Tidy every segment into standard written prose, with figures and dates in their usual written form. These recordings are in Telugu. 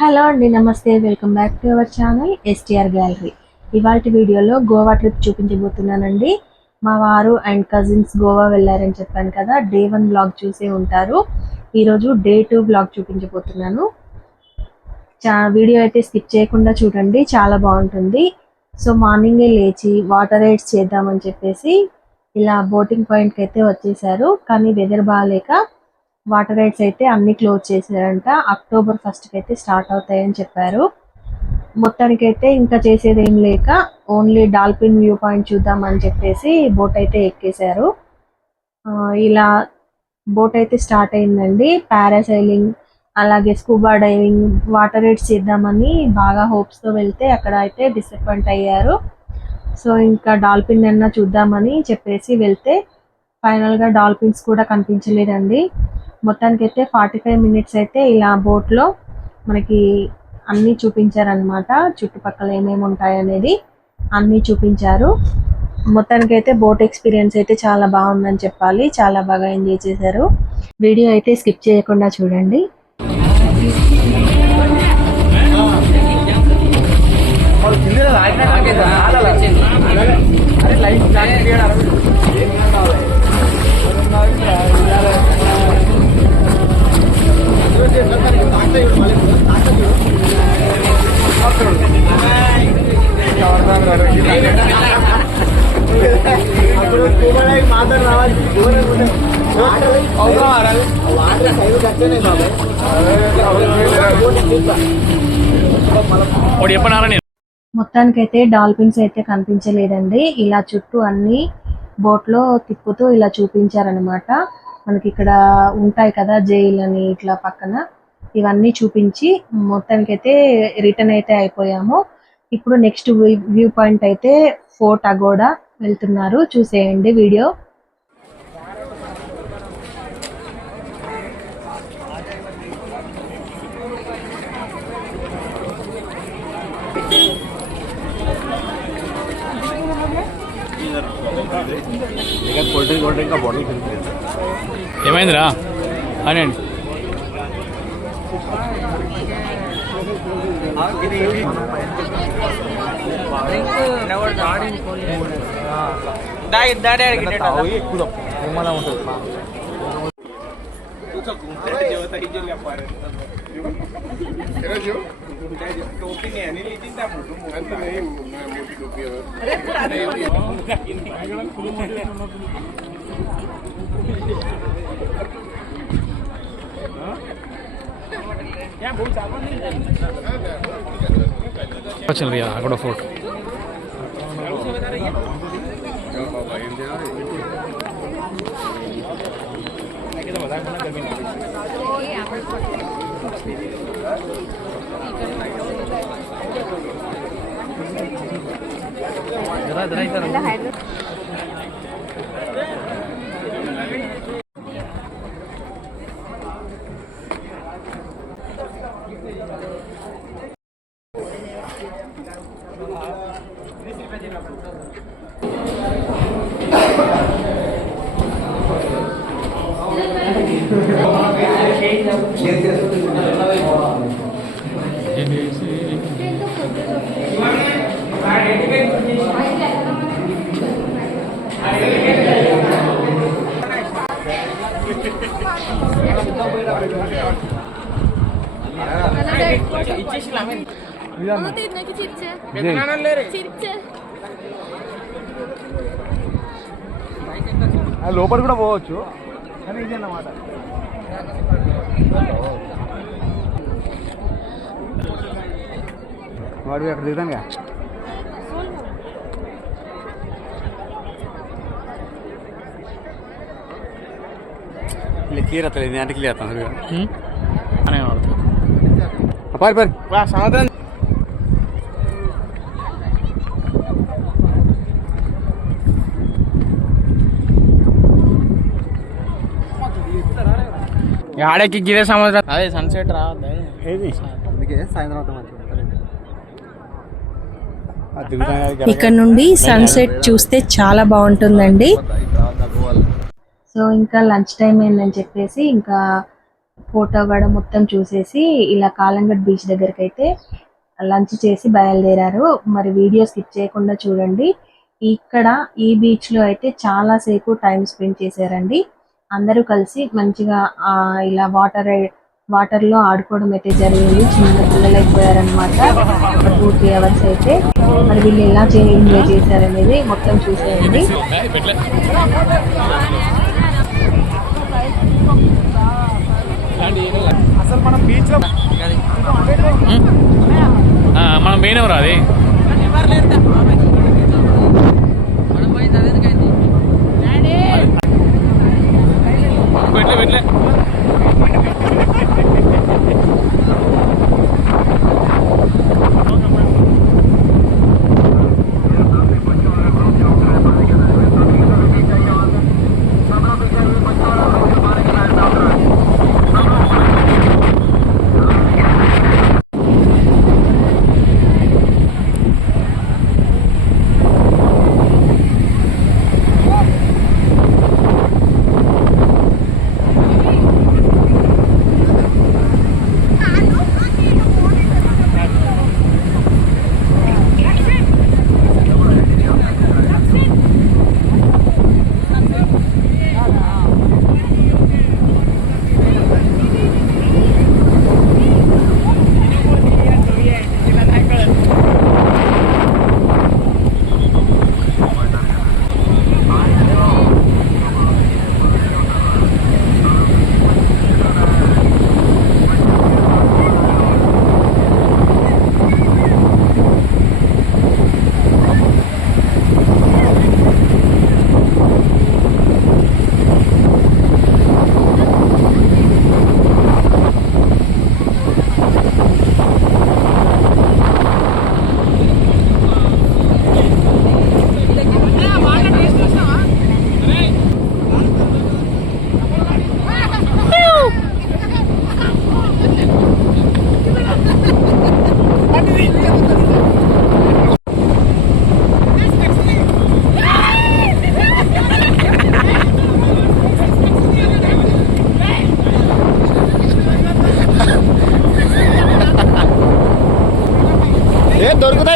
హలో అండి, నమస్తే. Welcome back to our channel STR gallery. ఇవాల్టి వీడియోలో గోవా ట్రిప్ చూపించబోతున్నానండి. మా వారు అండ్ కజిన్స్ గోవా వెళ్ళారని చెప్పాను కదా, డే 1 బ్లాగ్ చూసే ఉంటారు. ఈరోజు డే 2 బ్లాగ్ చూపించబోతున్నాను. వీడియో అయితే స్కిప్ చేయకుండా చూడండి, చాలా బాగుంటుంది. సో మార్నింగే లేచి వాటర్ రైడ్స్ చేద్దామని చెప్పేసి ఇలా బోటింగ్ పాయింట్కి అయితే వచ్చేసారు. కానీ వెదర్ బాగాలేక వాటర్ రైడ్స్ అయితే అన్ని క్లోజ్ చేశారంట. అక్టోబర్ 1st అయితే స్టార్ట్ అవుతాయని చెప్పారు. మొత్తానికైతే ఇంకా చేసేది ఏం లేక ఓన్లీ డాల్ఫిన్ వ్యూ పాయింట్ చూద్దామని చెప్పేసి బోట్ అయితే ఎక్కేశారు. ఇలా బోట్ అయితే స్టార్ట్ అయిందండి. పారాసైలింగ్ అలాగే స్కూబా డైవింగ్ వాటర్ రైడ్స్ చేద్దామని బాగా హోప్స్తో వెళ్తే అక్కడ అయితే డిసప్పాయింట్ అయ్యారు. సో ఇంకా డాల్ఫిన్ అన్నా చూద్దామని చెప్పేసి వెళ్తే ఫైనల్గా డాల్ఫిన్స్ కూడా కనిపించలేదండి. మొత్తానికైతే 45 మినిట్స్ అయితే ఇలా బోట్లో మనకి అన్నీ చూపించారనమాట. చుట్టుపక్కల ఏమేమి ఉంటాయనేది అన్నీ చూపించారు. మొత్తానికైతే బోట్ ఎక్స్పీరియన్స్ అయితే చాలా బాగుందని చెప్పాలి. చాలా బాగా ఎంజాయ్ చేశారు. వీడియో అయితే స్కిప్ చేయకుండా చూడండి. మొత్తానికైతే డాల్ఫిన్స్ అయితే కనిపించలేదండి. ఇలా చుట్టూ అన్ని బోట్లో తిప్పుతూ ఇలా చూపించారనమాట. మనకి ఇక్కడ ఉంటాయి కదా జైల్ అని ఇట్లా పక్కన, ఇవన్నీ చూపించి మొత్తానికైతే రిటర్న్ అయితే అయిపోయాము. ఇప్పుడు నెక్స్ట్ వ్యూ పాయింట్ అయితే ఫోర్ట్ అగోడా వెళ్తున్నారు. చూసేయండి వీడియో. ఏమైందిరా అనండి. चल रही है अगोड़ा फोर्ट. లోపల కూడా పోవచ్చు కానీ ఇది అన్నమాట. వాడు అక్కడ దిగుతానుగా. క్లియర్ అవుతుంది అంటే క్లియర్ అవుతాను పారి పారి సమాధానం. ఆడకి గిరే సముద్రం అదే సన్సెట్ రావద్దు అందుకే సాయంత్రం ఇక్కడ నుండి సన్సెట్ చూస్తే చాలా బాగుంటుందండి. సో ఇంకా లంచ్ టైం అయిందని చెప్పేసి ఇంకా ఫోటో కూడా మొత్తం చూసేసి ఇలా కాలంగట్ బీచ్ దగ్గరికి అయితే లంచ్ చేసి బయలుదేరారు. మరి వీడియో స్కిప్ చేయకుండా చూడండి. ఇక్కడ ఈ బీచ్ లో అయితే చాలా సేపు టైం స్పెండ్ చేశారండి. అందరూ కలిసి మంచిగా ఇలా వాటర్ లో ఆడుకోవడం అయితే జరిగింది. చిన్న పిల్లలు అయిపోయారనమాట. 2-3 అవర్స్ అయితే మరి వీళ్ళు ఎలా ఎంజాయ్ చేశారనేది మొత్తం చూసేయండి. అసలు మనం బీచ్ లో మనం పోయినవరా అది పెట్టలే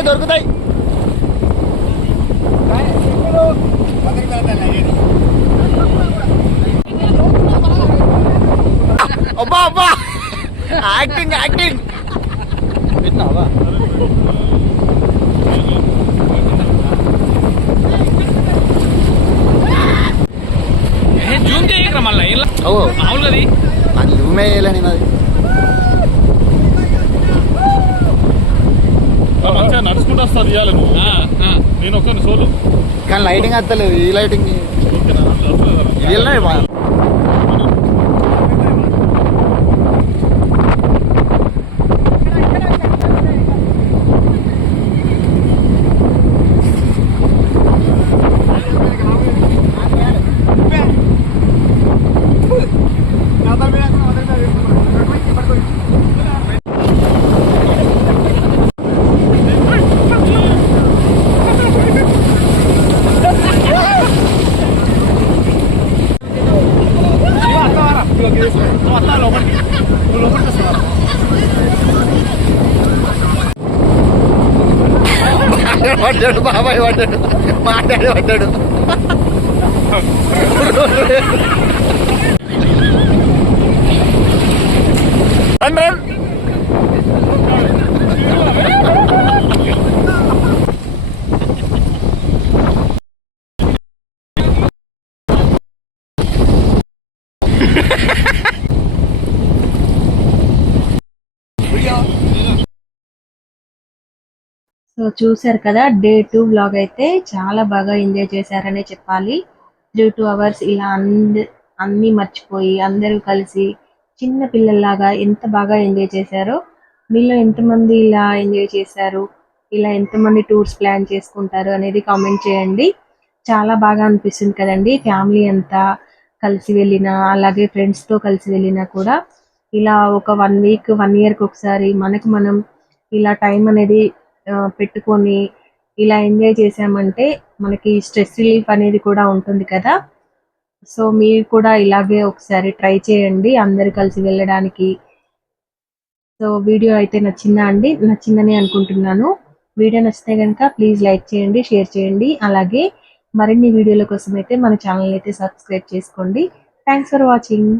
దొరుకుతాయి అబ్బా అబ్బా యాక్టింగ్ పెట్టినావా జూమ్ చేయకరా మళ్ళీ మామూలుగా అది జూమ్ వేయాలని నాది నడుచుకుంటూ వస్తుంది ఇవ్వాలి నేను ఒక సోలు కానీ లైటింగ్ వస్తలేదు ఈ లైటింగ్ పడ్డాడు బాబాయ్ పడ్డాడు పడ్డాడు సో చూసారు కదా, డే 2 వ్లాగ్ అయితే చాలా బాగా ఎంజాయ్ చేశారనే చెప్పాలి. 3-2 అవర్స్ ఇలా అన్ని మర్చిపోయి అందరూ కలిసి చిన్న పిల్లల్లాగా ఎంత బాగా ఎంజాయ్ చేశారో. మీలో ఎంతమంది ఇలా ఎంజాయ్ చేశారు, ఇలా ఎంతమంది టూర్స్ ప్లాన్ చేసుకుంటారు అనేది కామెంట్ చేయండి. చాలా బాగా అనిపిస్తుంది కదండి. ఫ్యామిలీ అంతా కలిసి వెళ్ళినా, అలాగే ఫ్రెండ్స్తో కలిసి వెళ్ళినా కూడా ఇలా ఒక 1 వీక్ 1 ఇయర్కి ఒకసారి మనం ఇలా టైం అనేది పెట్టుకొని ఇలా ఎంజాయ్ చేసామంటే మనకి స్ట్రెస్ రిలీఫ్ అనేది కూడా ఉంటుంది కదా. సో మీరు కూడా ఇలాగే ఒకసారి ట్రై చేయండి అందరు కలిసి వెళ్ళడానికి. సో వీడియో అయితే నచ్చిందా అండి? నచ్చిందని అనుకుంటున్నాను. వీడియో నచ్చితే కనుక ప్లీజ్ లైక్ చేయండి, షేర్ చేయండి. అలాగే మరిన్ని వీడియోల కోసం అయితే మన ఛానల్ అయితే సబ్స్క్రైబ్ చేసుకోండి. Thanks for watching.